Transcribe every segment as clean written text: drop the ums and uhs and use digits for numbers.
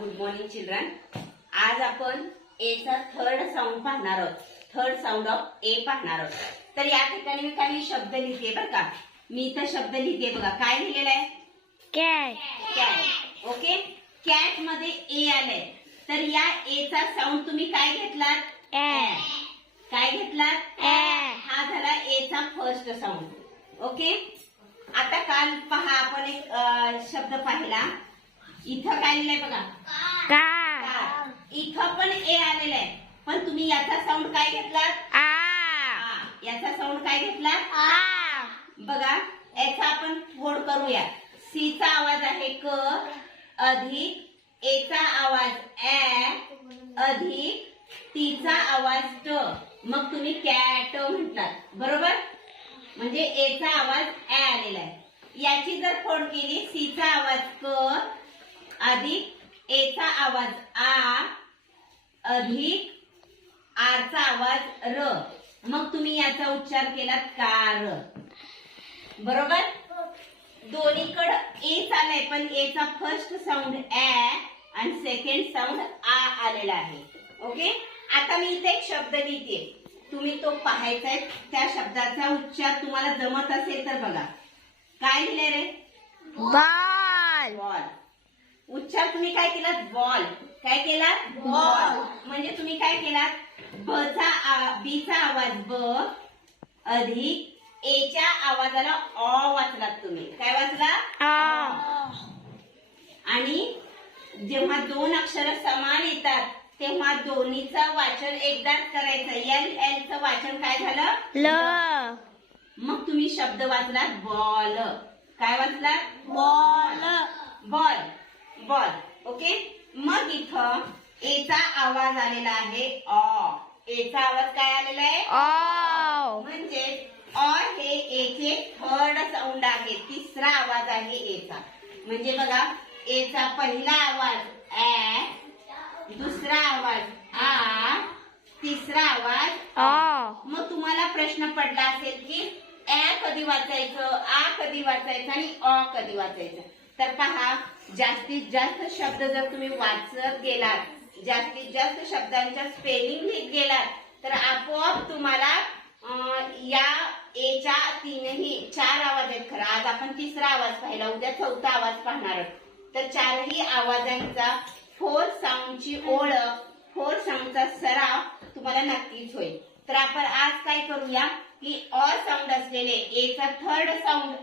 Good morning children. आज आपण ए चा थर्ड साऊंड पाहणार आहोत. थर्ड साऊंड ऑफ ए पाहणार आहोत. तर या ठिकाणी मी काही शब्द लिहिते बरं का. मी इथं शब्द लिहिते बघा. काय लिहिलेलं आहे? कॅट. कॅट. ओके. कॅट मध्ये ए आलंय. तर या ए चा साऊंड तुम्ही काय घेतलात? ए. काय घेतलात? ए. हा झाला ए चा फर्स्ट साऊंड. ओके. आता काल पहा आपण एक शब्द पाहिला. इथं काय लिहिलंय बघा? कार. इथं पण ए आलेलं आहे. पण तुम्ही याचा साऊंड काय घेतलात? आ. याचा साऊंड काय घेतलात? आ. बघा याचा आपण फोड करूया. सी चा आवाज आहे क अधिक ए चा आवाज ए अधिक टी चा आवाज ट. मग तुम्ही कॅट म्हटलात. बरोबर. म्हणजे ए चा आवाज ए आलेला आहे. याची जर फोड केली सी चा आवाज क अधिक ए चा आवाज आ अधिक आर चा आवाज र. मग तुम्ही याचा उच्चार केलात कार. बरोबर. दोन्हीकडे ए आलाय पण ए चा फर्स्ट साऊंड ए आणि सेकंड साऊंड आ आलेला आहे. ओके. आता मी इथे एक शब्द लिहिते. तुम्ही तो पाहायचा आहे. त्या शब्दाचा उच्चार तुम्हाला जमत असेल तर बघा. काय लिहिलंय रे? बॉल. बॉल. उच्चार तुम्ही काय केलात? बॉल. काय केलात? बॉल. म्हणजे तुम्ही काय केलात? बी चा आवाज ब अधिक ए च्या आवाजाला ऑ वाचलात तुम्ही. काय वाचला? आणि जेव्हा दोन अक्षर समान येतात तेव्हा दोन्हीचं वाचन एकदाच करायचं. एल एल चं वाचन काय झालं? ल. मग तुम्ही शब्द वाचलात बॉल. काय वाचलात? बॉल. बॉल. बॉल. ओके. मग इथं ए चा आवाज आलेला आहे ऑ. ए चा आवाज काय आलेला आहे? ऑ. म्हणजे ऑ हे ए चे थर्ड साऊंड आहे. तिसरा आवाज आहे ए चा. म्हणजे बघा ए चा पहिला आवाज ए, दुसरा आवाज आ, तिसरा आवाज ऑ. मग तुम्हाला प्रश्न पडला असेल की ए कधी वाचायचं, आ कधी वाचायचं आणि ऑ कधी वाचायचं. तर पहा जास्तीत जास्त शब्द जर तुम्ही वाचत गेलात, जास्तीत जास्त शब्दांच्या स्पेलिंग लिहित गेलात तर आपोआप तुम्हाला या ए च्या तीनही चार आवाज आहेत. खरं आज आपण तिसरा आवाज पाहिला, उद्या चौथा आवाज पाहणार आहोत. तर चारही आवाजांचा फोर साऊंडची ओळख, फोर साऊंडचा सराव तुम्हाला नक्कीच होईल. तर आपण आज काय करूया की ऑ साऊंड असलेले ए चा थर्ड साऊंड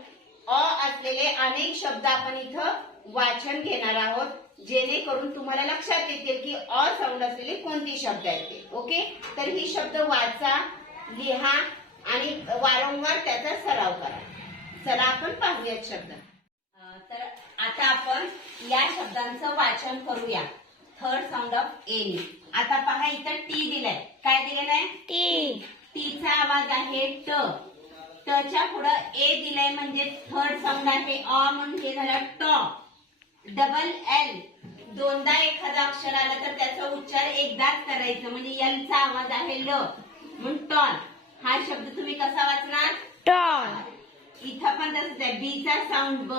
ऑ असलेले अनेक शब्द आपण इथं वाचन घेणार आहोत. जेणेकरून तुम्हाला लक्षात येतील की ऑ साऊंड असलेले कोणती शब्द आहेत ते. ओके. तर ही शब्द वाचा, लिहा आणि वारंवार त्याचा सराव करा. चला आपण पाहूयात शब्द. तर आता आपण या शब्दांचं वाचन करूया थर्ड साऊंड ऑफ ए. आता पहा इथं टी दिलाय. काय दिलेलं आहे? टी. टी चा आवाज आहे ट. ट च्या पुढं ए दिलाय म्हणजे थर्ड साऊंड आहे ऑ म्हणून हे झालं टॉ. Double L. दोनदा एखादा अक्षर आलं तर त्याचा उच्चार एकदाच करायचं. म्हणजे एल चा आवाज आहे ल म्हणून टॉल. हा शब्द तुम्ही कसा वाचणार? टॉल. इथं पण तसंच आहे. बी चा साऊंड ब,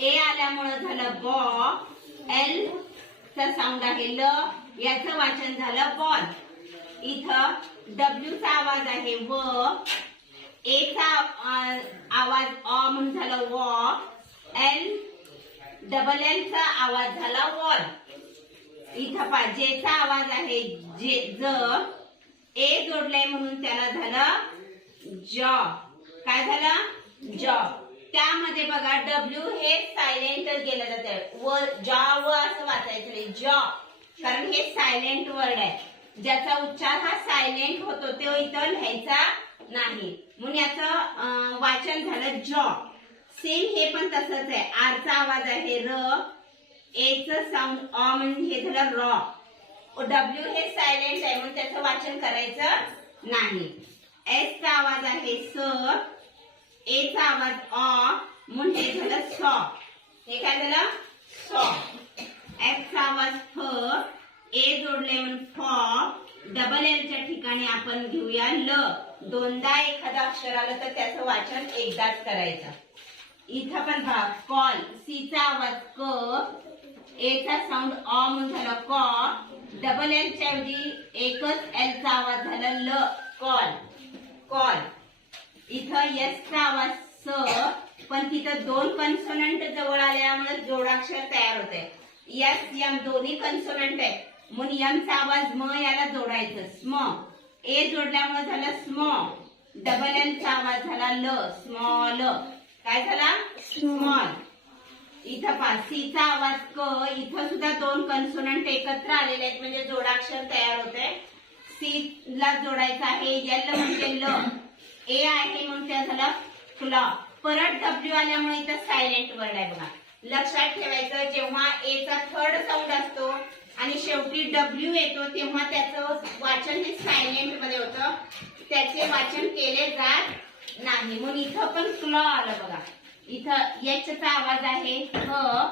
ए आल्यामुळे झालं बॉ. एल चा साऊंड आहे ल, याचं वाचन झालं बॉल. इथं डब्ल्यू चा आवाज आहे व, ए चा आवाज ऑ म्हणून झालं वॉ. एल डबल एल चा आवाज झाला वॉल. इथं पा जे चा आवाज आहे जे ज, ए जोडलाय म्हणून त्याला झालं जॉ. काय झालं? जॉ. त्यामध्ये बघा डब्ल्यू हे सायलेंट गेलं जातं. व जॉ व असं वाचायचं नाही. जॉ. कारण हे सायलेंट वर्ड आहे. ज्याचा उच्चार हा सायलेंट होतो तो इथं लिहायचा नाही. म्हणून याचं वाचन झालं जॉ. सेम हे पण तसंच आहे. आर चा आवाज आहे र, ए चं साऊंड ऑ म्हणून हे झालं रॉ. डब्ल्यू हे सायलेंट आहे म्हणून त्याचं वाचन करायचं नाही. एस चा आवाज आहे स, ए चा आवाज ऑ म्हणून हे झालं सॉ. हे काय झालं? सॉ. एफ चा आवाज फ, ए जोडले म्हणून फॉ. डबल एल च्या ठिकाणी आपण घेऊया ल. दोनदा एखादा अक्षर आलं तर त्याचं वाचन एकदाच करायचं. इथं पण पहा कॉल. सी चा आवाज क, ए चा साऊंड अ म्हणून झाला कॉ. डबल एल च्या ऐवजी एकच एल चा आवाज झाला ल, कॉल. कॉल. इथं एस चा आवाज स, पण तिथं दोन कन्सोनंट जवळ आल्यामुळे जोडाक्षर तयार होते. एस एम दोन्ही कन्सोनंट आहे म्हणून एम चा आवाज म याला जोडायचं स्म. ए जोडल्यामुळे झालं स्म. डबल एल चा आवाज झाला ल, स्मॉल. काय झाला? स्मॉल. इथं पहा सी चा आवाज क, इथं सुद्धा दोन कन्सोनंट एकत्र आलेले आहेत म्हणजे जोडाक्षर तयार होते. सी ला जोडायचं आहे एल म्हणजे ल. ए आहे म्हणून त्या झाला क्लॉ. परत डब्ल्यू आल्यामुळे इथं सायलेंट वर्ड आहे बघा. लक्षात ठेवायचं जेव्हा ए चा थर्ड साऊंड असतो आणि शेवटी डब्ल्यू येतो तेव्हा त्याचं वाचन हे सायलेंट मध्ये होतं, त्याचे वाचन केले जात नाही. म्हणून इथं पण क्लॉ आलं बघा. इथं एच चा आवाज आहे ह,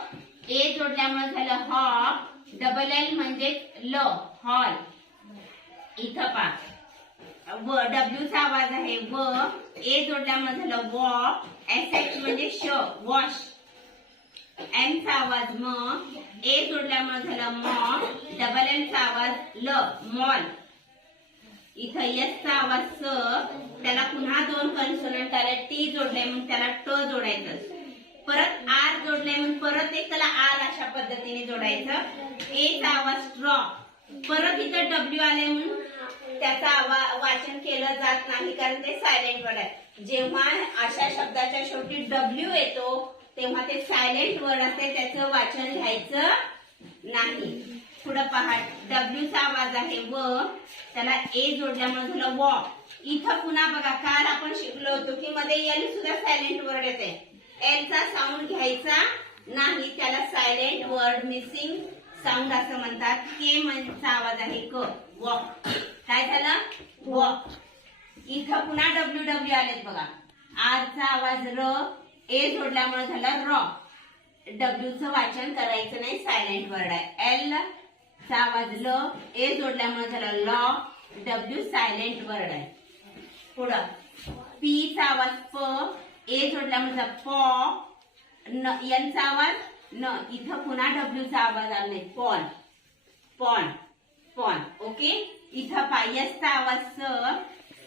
ए जोडल्यामुळे झालं हॉ. डबल एल म्हणजे ल, हॉल. इथं पहा व डब्ल्यू चा आवाज आहे व, ए जोडल्यामुळे झालं वॉ. एस एच म्हणजे श, वॉश. एम चा आवाज म, ए जोडल्यामुळे झालं मॉ. डबल एल चा आवाज ल, मॉल. इथं एस चा आवाज स, त्याला पुन्हा दोन कन्सोनंट आले, टी जोडले म्हणून त्याला ट जोडायचं. परत आर जोडले म्हणून परत एक त्याला आर अशा पद्धतीने जोडायचं. ए चा आवाज स्ट्रॉ. परत इथं डब्ल्यू आले म्हणून त्याचा वाचन केलं जात नाही कारण ते सायलेंट वर्ड आहे. जेव्हा अशा शब्दाच्या शेवटी डब्ल्यू येतो तेव्हा ते सायलेंट वर्ड असते, त्याचं वाचन घ्यायचं नाही. पुढे पहा डब्ल्यू चा आवाज आहे व, त्याला ए जोडल्यामुळे झालं वॉ. इथं पुन्हा बघा काल आपण शिकलो होतो की मध्ये एल सुद्धा सायलेंट वर्ड येते. एल चा साऊंड घ्यायचा नाही, त्याला सायलेंट वर्ड मिसिंग साऊंड असं म्हणतात. के चा आवाज आहे क, वॉक. काय झालं? वॉक. इथं पुन्हा डब्ल्यू डब्ल्यू आलेत बघा. आर चा आवाज र, ए जोडल्यामुळे झालं रॉ. डब्ल्यू चं वाचन करायचं नाही, सायलेंट वर्ड आहे. एल चा आवाज ल, ए जोडल्यामुळे झालं लॉ. डब्ल्यू सायलेंट वर्ड आहे. पुढं पी चा आवाज प, ए जोडल्यामुळे पॉ. एन चा आवाज न, इथं पुन्हा डब्ल्यू चा आवाज आला नाही, पॉन. पॉन. पॉन. ओके. इथं पायस चा आवाज स,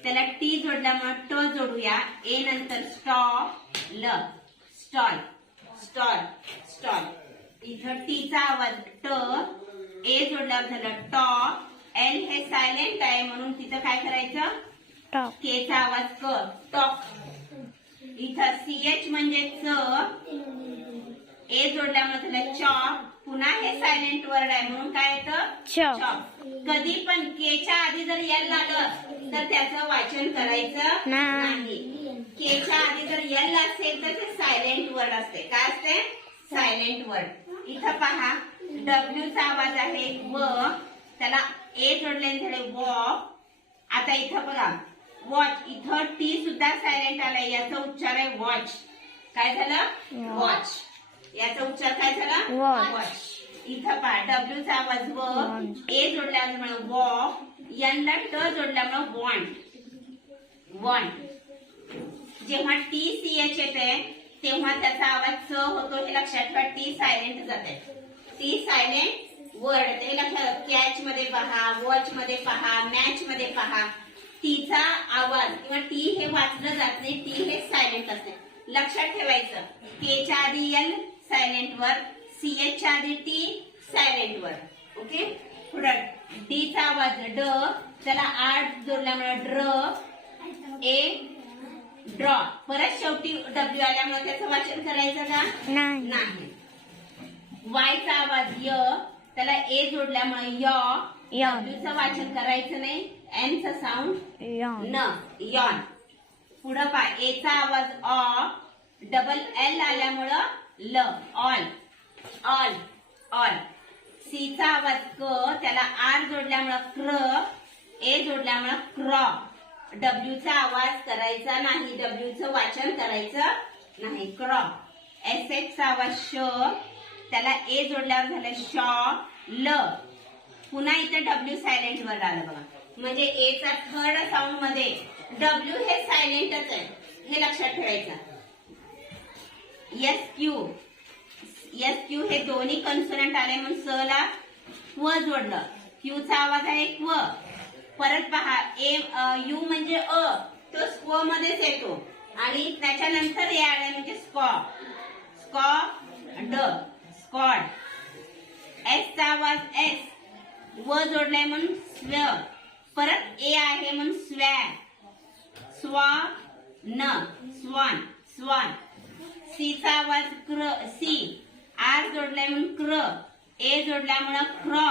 त्याला टी जोडल्यामुळे ट जोडूया. ए नंतर स्टॉ, ल, स्टॉल. स्टॉल. स्टॉल. इथं टी चा आवाज ट, ए जोडल्यावर झालं टॉ. एल हे सायलेंट आहे म्हणून तिथं काय करायचं? के चा आवाज क, टॉक. इथं सीएच म्हणजे च, ए जोडल्यामुळे झालं चॉक. पुन्हा हे सायलेंट वर्ड आहे म्हणून काय येतं? चॉक. कधी पण के च्या आधी जर एल आलं तर त्याचं वाचन करायचं नाही. के च्या आधी जर एल असेल तर ते सायलेंट वर्ड असते. काय असते? Silent word. इथं पहा डब्ल्यू चा आवाज आहे व, त्याला ए जोडले झाले वॉक. आता इथं बघा वॉच, इथं टी सुद्धा सायलेंट आलाय, याचा उच्चार आहे वॉच. काय झालं? वॉच. याचा उच्चार काय झाला? वॉच. इथं पहा डब्ल्यू चा आवाज व, ए जोडल्यामुळे वॉक. एन ला ट जोडल्यामुळे वॉन्ट. वॉन्ट. जेव्हा टी सी एच येते तेव्हा त्याचा आवाज स होतो, हे लक्षात ठेवा. टी सायलेंट जाते. टी सायलेंट वर्ड ते लक्षात. कॅच मध्ये पहा, वॉच मध्ये पहा, मॅच मध्ये पहा. टीचा आवाज किंवा टी हे वाचलं जात नाही, टी हे सायलेंट असते. लक्षात ठेवायचं. के च्या आधी एल सायलेंट वर्ड, सीएच च्या आधी टी सायलेंट वर्ड. ओके. पुढे डी चा आवाज ड, त्याला आर जोडल्यामुळे ड्र. A draw. परत शेवटी डब्ल्यू आल्यामुळे त्याचं वाचन करायचं का? नाही. वाय चा आवाज य, त्याला ए जोडल्यामुळे यॉ. डब्ल्यूचं वाचन करायचं नाही. एन चा साऊंड न, यॉन. पुढं पा ए चा आवाज ऑ, डबल एल आल्यामुळं ल, ऑल. ऑल. ऑल. सी चा आवाज क, त्याला आर जोडल्यामुळं क्र, ए जोडल्यामुळं क्रॉ. डब्ल्यू चा आवाज करायचा नाही, डब्ल्यूचं वाचन करायचं नाही, क्रॉ. एस एच चा आवाज श, त्याला ए जोडल्यावर झालं शॉ, ल. पुन्हा इथे डब्ल्यू सायलेंट वर्ड आलं बघा. म्हणजे ए चा थर्ड साऊंड मध्ये डब्ल्यू हे सायलेंटच आहे, हे लक्षात ठेवायचं. S Q. एस क्यू हे दोन्ही कॉन्सोनंट आले म्हणून स ला क्व जोडलं. क्यूचा आवाज आहे क्व. परत पहा यू म्हणजे अ, तो स्क्व मध्येच येतो आणि त्याच्यानंतर ए आले म्हणजे स्कॉ. स्कॉ ड स्कॉड. एस चा आवाज एस, व जोडलाय म्हणून स्व. परत ए आहे म्हणून स्वॅ. स्वा न स्वान स्वान. सी चा आवाज क्र सी, आर जोडलाय म्हणून क्र, ए जोडल्यामुळे क्रॉ.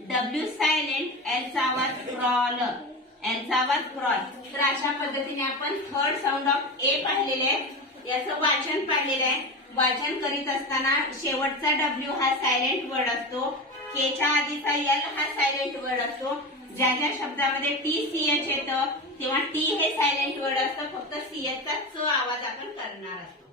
डब्ल्यू सायलेंट, एल चा आवाज क्रॉल. एल चा आवाज क्रॉल. तर अशा पद्धतीने आपण थर्ड साऊंड ऑफ ए पाहिलेले आहे. याचं वाचन पाहिलेलं आहे. वाचन करीत असताना शेवटचा डब्ल्यू हा सायलेंट वर्ड असतो. के च्या आधीचा एल हा सायलेंट वर्ड असतो. ज्या ज्या शब्दामध्ये टी सी एच येतं तेव्हा टी हे सायलेंट वर्ड असतं. फक्त सी एच चा च आवाज आपण करणार असतो.